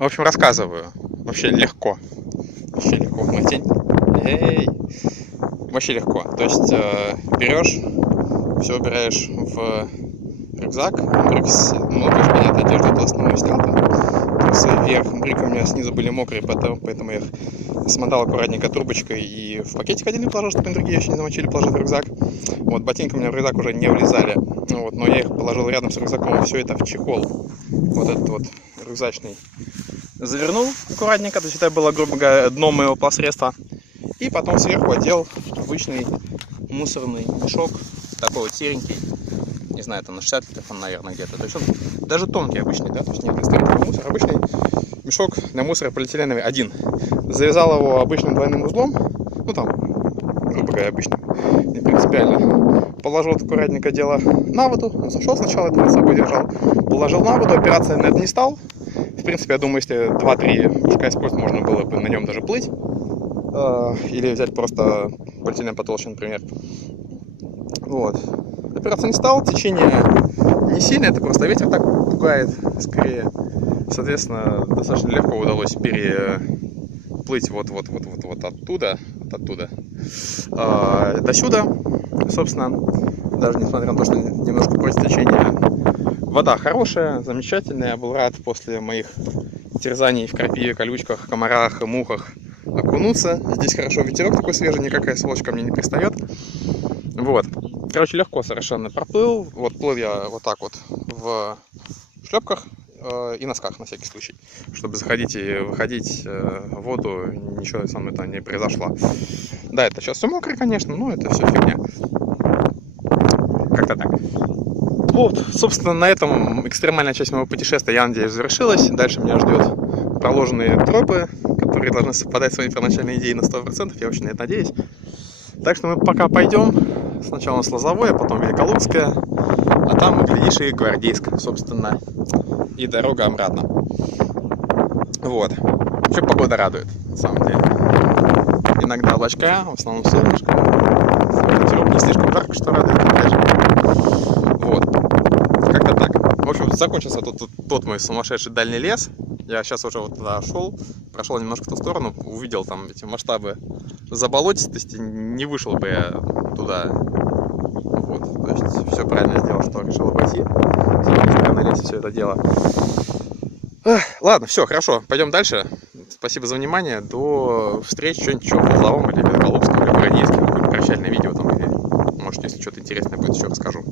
В общем, рассказываю. Вообще легко. Вообще легко. Мой тень. Эй. Вообще легко. То есть берешь, все убираешь в рюкзак. Брюк, ну, то есть, понятно, одежду эту основную снял там. Трусы вверх. Брюки у меня снизу были мокрые, поэтому я их смотал аккуратненько трубочкой и в пакетик один положил, чтобы другие еще не замочили, положил в рюкзак. Вот, ботинки у меня в рюкзак уже не влезали. Ну, вот, но я их положил рядом с рюкзаком, все это в чехол. Вот этот вот рюкзачный. Завернул аккуратненько, то есть это было, грубо говоря, дно моего плавсредства. И потом сверху одел обычный мусорный мешок, такой вот серенький. Не знаю, там на 60 литров он, наверное, где-то. То есть он даже тонкий обычный, да, то есть не растворительный мусор, обычный мешок для мусора полиэтиленовый один. Завязал его обычным двойным узлом, ну там, грубо говоря, обычным, не принципиально. Положил аккуратненько дело на воду, он сошел сначала, это с собой держал. Положил на воду, опираться на это не стал. В принципе, я думаю, если 2-3 мешка использовать, можно было бы на нем даже плыть. Или взять просто полиэтилен потолще, например. Вот. Опираться не стал, течение не сильное, это просто ветер так пугает скорее. Соответственно, достаточно легко удалось переплыть вот оттуда до сюда, собственно, даже несмотря на то, что немножко против течения. Вода хорошая, замечательная, я был рад после моих терзаний в крапиве, колючках, комарах, мухах окунуться. Здесь хорошо, ветерок такой свежий, никакая сволочь ко мне не пристает. Вот. Короче, легко совершенно проплыл. Вот плыл я вот так вот в шлепках и носках на всякий случай, чтобы заходить и выходить в воду, ничего со мной там не произошло. Да, это сейчас все мокрое, конечно, но это все фигня. Как-то так. Вот, собственно, на этом экстремальная часть моего путешествия, я надеюсь, завершилась. Дальше меня ждет проложенные тропы, которые должны совпадать с моей первоначальной идеей на 100%. Я очень на это надеюсь. Так что мы пока пойдем. Сначала у нас Лозовое, потом Великолукское, а там, глядишь, и Гвардейск, собственно, и дорога обратно. Вот. Вообще погода радует, на самом деле. Иногда облачка, в основном солнышко. Ветерок не слишком жарко, что радует, опять же. Вот. Как-то так. В общем, закончился тот мой сумасшедший дальний лес. Я сейчас уже вот туда шел, прошел немножко в ту сторону, увидел там эти масштабы заболотистости, не вышел бы я туда. Вот. То есть все правильно сделал, что решил обойти. На лесе все это дело. Ладно, все, хорошо, пойдем дальше. Спасибо за внимание. До встречи, что-нибудь еще в Лозовом или в Великолукском, или в Гвардейске, какое-нибудь прощальное видео там, или может, если что-то интересное будет, еще расскажу.